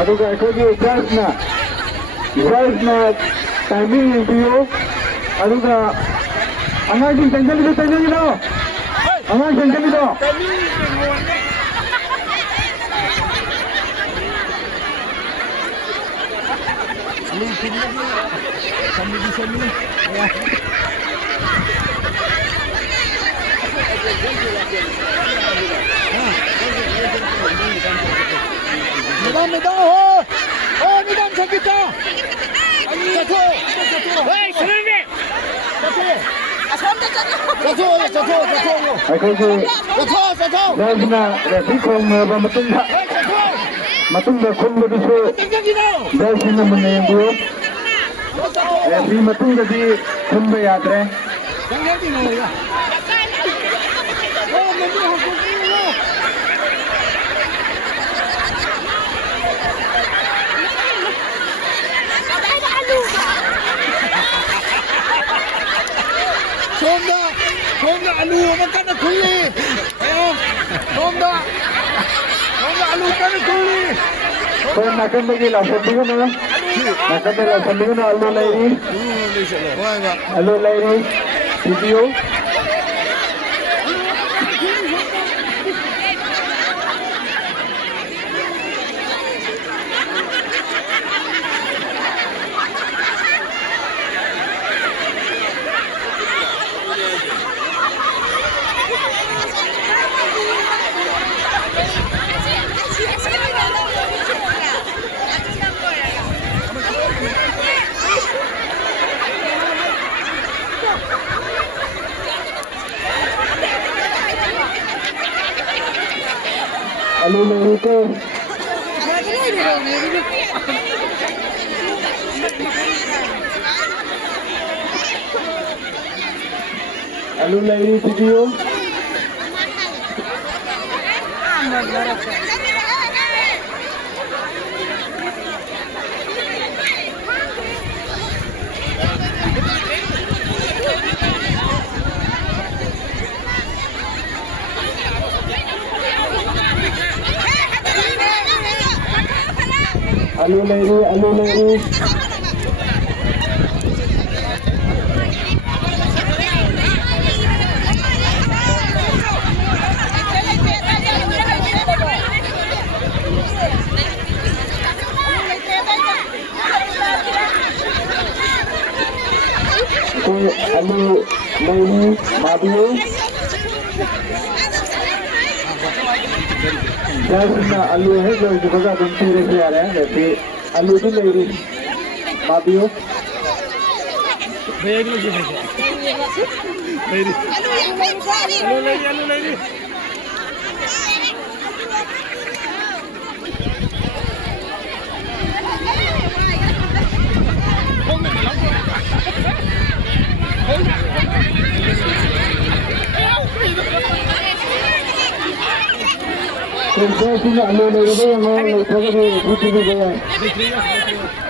ꯑꯗꯨꯒ ꯑꯩꯈꯣꯏꯒꯤ ꯖꯁꯅ ꯇꯥꯏꯃꯤꯡ ꯌꯦꯡꯕꯤꯌꯨ ꯑꯗꯨꯒ ꯑꯉꯥꯡꯁꯤꯡ ꯆꯪꯁꯤꯜꯂꯤꯗꯣ ꯑꯉꯥꯡ ꯆꯪꯁꯤꯜꯂꯤꯗꯣ 매달 매달 저기다 ꯑꯩꯈꯣꯏꯒꯤ ꯖꯁꯅ ꯔꯦꯐ꯭ꯔꯤ ꯈꯣꯡꯉꯕ ꯃꯇꯨꯡꯗ ꯈꯨꯟꯕꯗꯨꯁꯨ ꯖꯁꯁꯤꯡꯅ ꯃꯨꯟꯅ ꯌꯦꯡꯕꯤꯌꯨ ꯔꯦꯐ꯭ꯔꯤ ꯃꯇꯨꯡꯗꯗꯤ ꯈꯨꯟꯕ ꯌꯥꯗ꯭ꯔꯦ ꯁꯣꯝꯗ ꯑꯂꯨ ꯑꯃ ꯀꯟꯅ ꯈꯨꯜꯂꯤ ꯁꯣꯝꯗ ꯑꯂꯨ ꯀꯟꯅ ꯈꯨꯜꯂꯤ ꯁꯣꯝ ꯅꯥꯀꯟꯗꯒꯤ ꯂꯥꯎꯁꯟꯕꯤꯒꯅꯨ ꯅꯥꯀꯟꯗ ꯂꯥꯎꯁꯟꯕꯤꯒꯅꯨ ꯑꯂꯨ ꯂꯩꯔꯤ ꯄꯤꯕꯤꯌꯨ Alu lagi ke? Alu lagi video. Alu lagi. Alu lagi, madu. Jasna alu है जो जगह तुमसे लेके आ रहे हैं जैसे आलू भी ले रही माबियो Alu le रही है